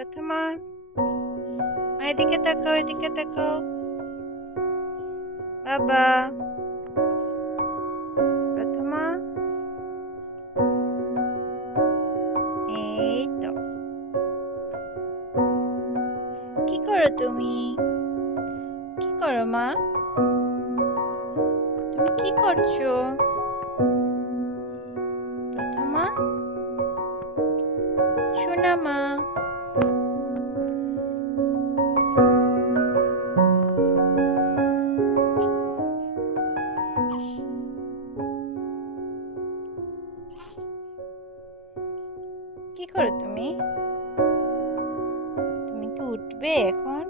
প্রথমা, এদিকে তাকাও, এদিকে তাকাও। বাবা, প্রথমা, এই তো। কি করো তুমি? কি করো মা? তুমি কি করছো? প্রথমা, শোনা মা। কি করো তুমি? তুমি কি উঠবে এখন?